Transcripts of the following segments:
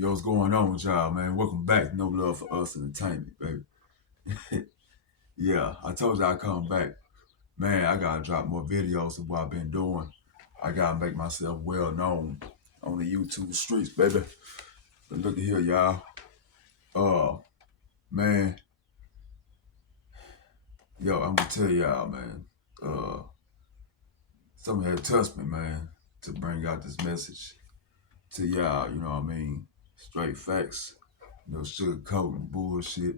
Yo, what's going on with y'all, man? Welcome back. No Love for Us Entertainment, baby. Yeah, I told you I'd come back. Man, I gotta drop more videos of what I've been doing. I gotta make myself well known on the YouTube streets, baby. But look at here, y'all. Uh, man, yo, I'm gonna tell y'all, man. Uh, Something had touched me, man, to bring out this message to y'all. You know what I mean? Straight facts. No sugarcoating bullshit.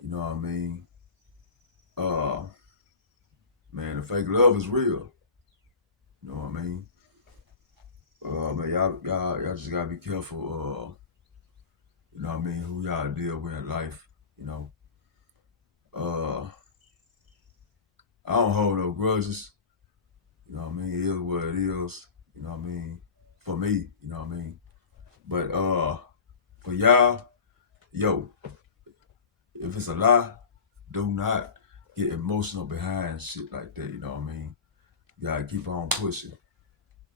You know what I mean? Uh, Man, the fake love is real. You know what I mean? Man, y'all just gotta be careful. You know what I mean? Who y'all deal with in life. You know. Uh, I don't hold no grudges. You know what I mean? It is what it is. You know what I mean? For me, you know what I mean? But for y'all, yo, if it's a lie, do not get emotional behind shit like that. You know what I mean? You gotta keep on pushing.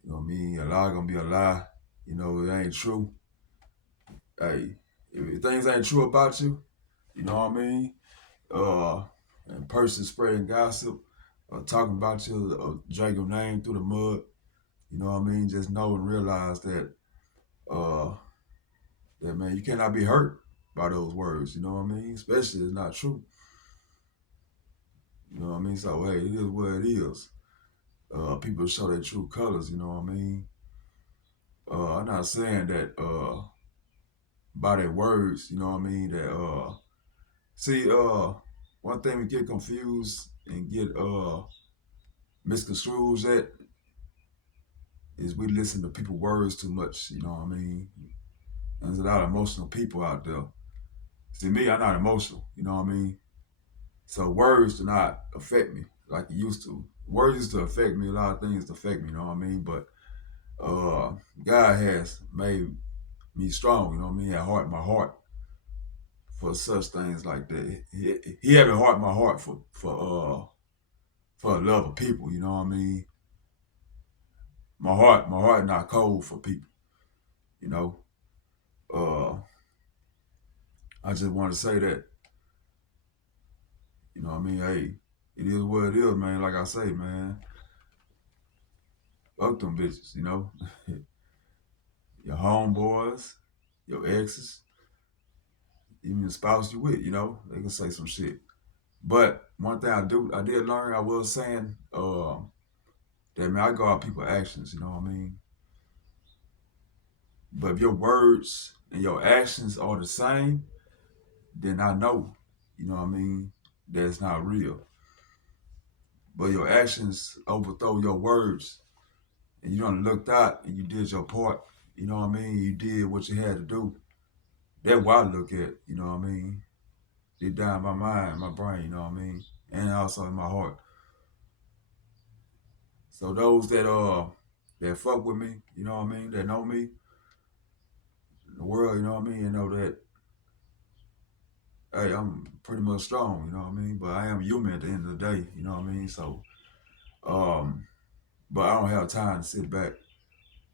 You know what I mean? A lie gonna be a lie. You know it ain't true. Hey, if things ain't true about you, you know what I mean? Uh, and person spreading gossip, or talking about you, or drag your name through the mud, you know what I mean? Just know and realize uh, that man, you cannot be hurt by those words, you know what I mean? Especially if it's not true, you know what I mean? So, hey, it is what it is. People show their true colors, you know what I mean? I'm not saying that by their words, you know what I mean? See, one thing we get confused and get misconstrued at is we listen to people's words too much. You know what I mean? There's a lot of emotional people out there. See, me, I'm not emotional. You know what I mean? So words do not affect me like it used to. Words used to affect me. A lot of things to affect me. You know what I mean? But uh, God has made me strong. You know what I mean? He had heart my heart for such things like that. He had heart my heart for the love of people. You know what I mean? My heart not cold for people. You know. Uh, I just want to say that, you know what I mean? Hey, it is what it is, man. Like I say, man, fuck them bitches, you know? Your homeboys, your exes, even the spouse you with, you know? They can say some shit. But one thing I did learn, I was saying, that, man, I go out people's actions, you know what I mean? But if your words and your actions are the same, then I know, you know what I mean, that it's not real. But your actions overthrow your words, and you done looked out and you did your part. You know what I mean? You did what you had to do. That's what I look at. You know what I mean? Deep down in my mind, my brain. You know what I mean? And also in my heart. So those that fuck with me, you know what I mean? That know me, the world, you know what I mean? You know that, hey, I'm pretty much strong. You know what I mean? But I am human at the end of the day. You know what I mean? So, um, but I don't have time to sit back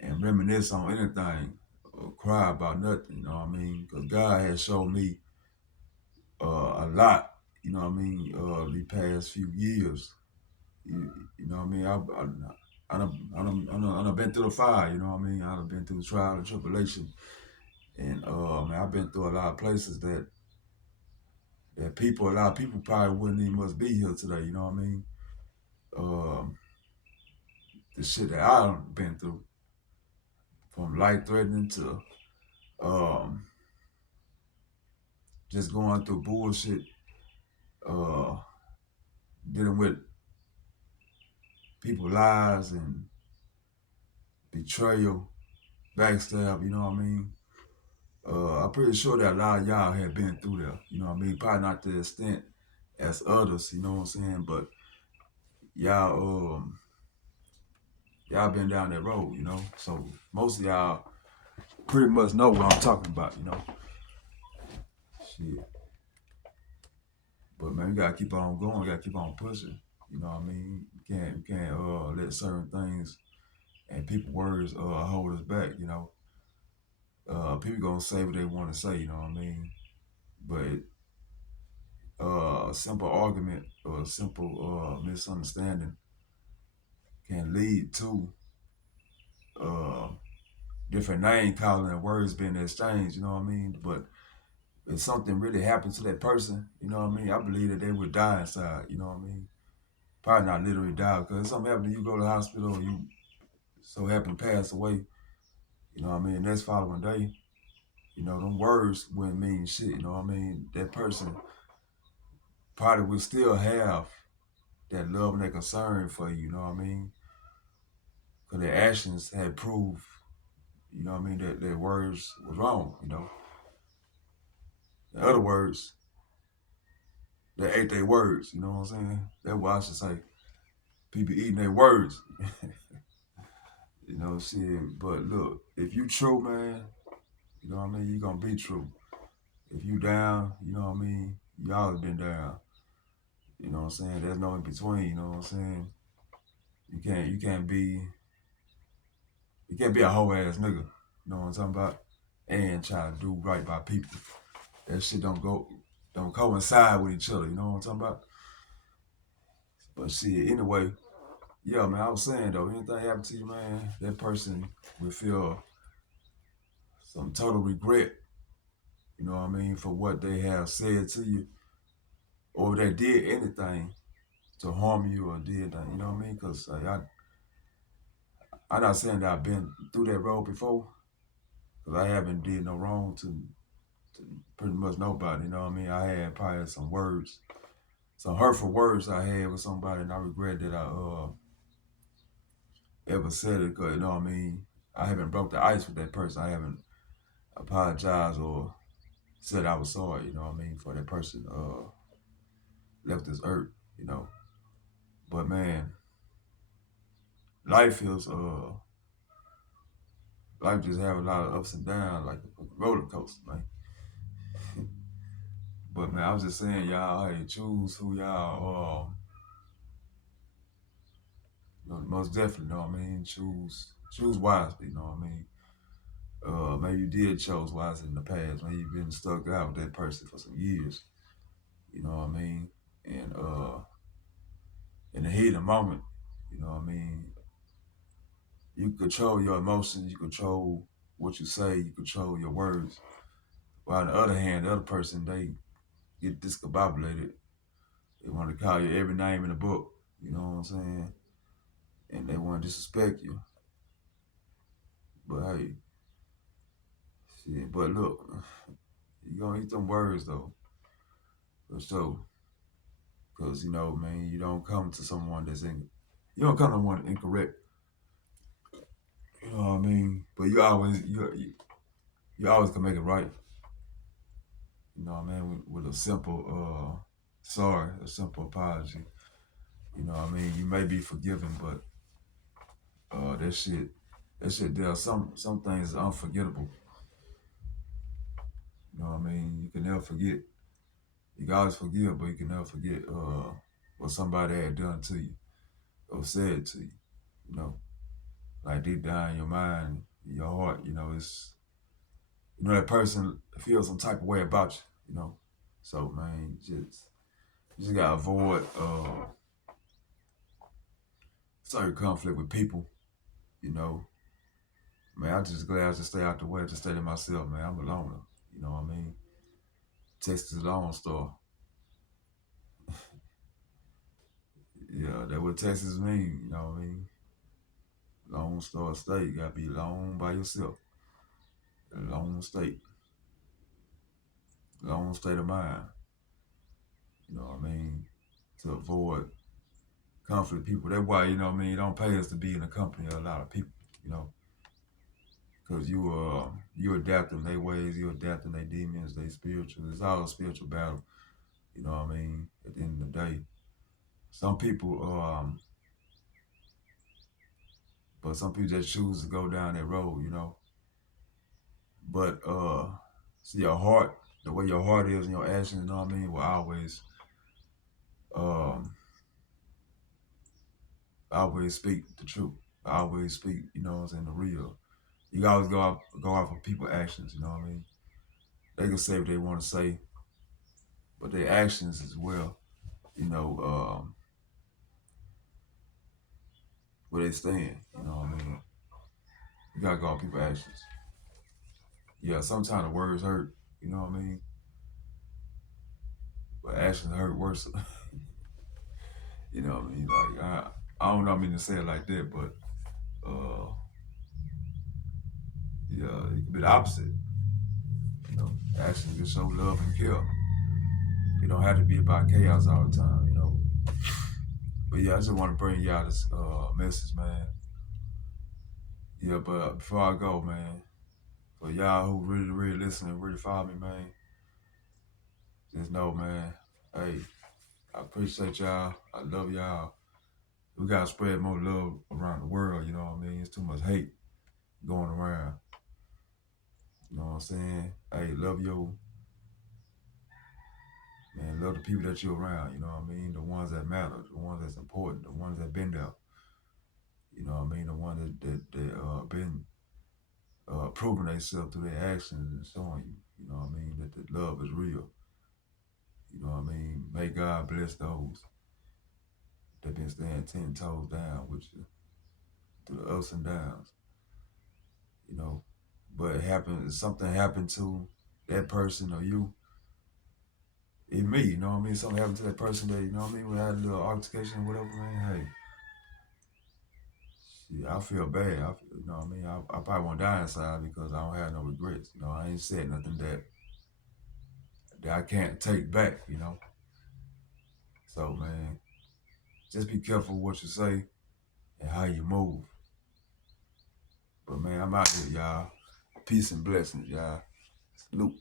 and reminisce on anything or cry about nothing. You know what I mean? Because God has showed me a lot. You know what I mean? The past few years. You know what I mean? I done been through the fire. You know what I mean? I done been through the trial and tribulation, and man, I've been through a lot of places a lot of people probably wouldn't even must be here today. You know what I mean? Um, the shit that I done been through, from life threatening to um, just going through bullshit, uh, dealing with people lies and betrayal, backstab. You know what I mean? I'm pretty sure that a lot of y'all have been through that. You know what I mean? Probably not to the extent as others, you know what I'm saying? But y'all y'all been down that road, you know? So most of y'all pretty much know what I'm talking about, you know? Shit. But man, you gotta keep on going, you gotta keep on pushing. You know what I mean? You can't let certain things and people words hold us back, you know. People gonna say what they want to say, you know what I mean? But a simple argument or a simple misunderstanding can lead to uh, different name calling and words being exchanged, you know what I mean? But if something really happened to that person, you know what I mean, I believe that they would die inside, you know what I mean? Probably not literally die, because if something happened to you, go to the hospital, or you so happen to pass away, you know what I mean, next following day, you know, them words wouldn't mean shit, you know what I mean? That person probably would still have that love and that concern for you, you know what I mean? Because their actions had proved, you know what I mean, that their words was wrong, you know? In other words, they ate their words, you know what I'm saying? That's why I should say, people eating their words. You know, shit. But look, if you true, man, you know what I mean, you gonna be true. If you down, you know what I mean, you always been down. You know what I'm saying? There's no in between, you know what I'm saying? You can't be a whole ass nigga. You know what I'm talking about? And try to do right by people. That shit don't coincide with each other, you know what I'm talking about? But shit, anyway, yeah, man, I was saying though, anything happen to you, man, that person will feel some total regret, you know what I mean, for what they have said to you, or they did anything to harm you or did that, you know what I mean? Because I'm not saying that I've been through that road before, because I haven't did no wrong to pretty much nobody, you know what I mean? I had probably some hurtful words I had with somebody, and I regret that I ever said it, because, you know what I mean? I haven't broke the ice with that person. I haven't apologized or said I was sorry, you know what I mean, for that person left this earth, you know. But man, life is life just have a lot of ups and downs, like a roller coaster, man. But man, I was just saying, y'all, hey, choose who y'all you know, most definitely, you know what I mean? Choose wisely, you know what I mean? Maybe you did chose wisely in the past. Maybe you've been stuck out with that person for some years, you know what I mean? And in the heat of the moment, you know what I mean, you control your emotions, you control what you say, you control your words. While on the other hand, the other person, they get discombobulated. They want to call you every name in the book, you know what I'm saying? And they want to disrespect you. But hey, shit, but look, you gonna eat them words though, for sure. Cause you know, man, you don't come to someone you don't come to one incorrect. You know what I mean? But you always can make it right. You know what I mean? With a simple sorry, a simple apology. You know what I mean? You may be forgiven, but that shit there. Some things are unforgettable. You know what I mean? You can never forget. You can always forgive, but you can never forget what somebody had done to you or said to you. You know, like deep down in your mind, in your heart, you know, that person feels some type of way about you. You know, so man, you just gotta avoid certain conflict with people. You know, man, I'm just glad I just stay out the way, just stay to myself, man. I'm a loner. You know what I mean? Texas is a Lone Star. Yeah, that what Texas mean, you know what I mean? Lone Star State, you gotta be alone by yourself. Lone state. Lone state of mind. You know what I mean? To avoid conflict with people. That's why, you know what I mean, it don't pay us to be in the company of a lot of people, you know. Cause you adapting their ways, you adapting their demons, they spiritual. It's all a spiritual battle. You know what I mean? At the end of the day. Some people but some people just choose to go down that road, you know. But see your heart, the way your heart is and your actions, you know what I mean, will um always speak the truth. Always speak, you know what I'm saying, the real. You always go off of people's actions, you know what I mean? They can say what they want to say, but their actions as well, you know, where they stand, you know what I mean? You gotta go off people's actions. Yeah, sometimes the words hurt, you know what I mean? But actions hurt worse. You know what I mean? Like I don't know I mean to say it like that, but uh yeah, it can be the opposite. You know, actions can show love and care. It don't have to be about chaos all the time, you know. But yeah, I just want to bring y'all this message, man. Yeah, but before I go, man, for y'all who really listen and really follow me, man, just know, man, hey, I appreciate y'all. I love y'all. We gotta spread more love around the world, you know what I mean? It's too much hate going around. You know what I'm saying? Hey, love your man, love the people that you're around, you know what I mean? The ones that matter, the ones that's important, the ones that been there. You know what I mean? The ones that been proving themselves through their actions and showing you, you know what I mean, that the love is real. You know what I mean? May God bless those that been staying 10 toes down with you through the ups and downs, you know. But something happened to that person or you, it me, you know what I mean? Something happened to that person that, you know what I mean, we had a little altercation or whatever, man, hey, shit, I feel bad. You know what I mean? I probably won't die inside because I don't have no regrets. You know, I ain't said nothing that I can't take back, you know. So, man, just be careful what you say and how you move. But, man, I'm out here, y'all. Peace and blessings, y'all. Salute.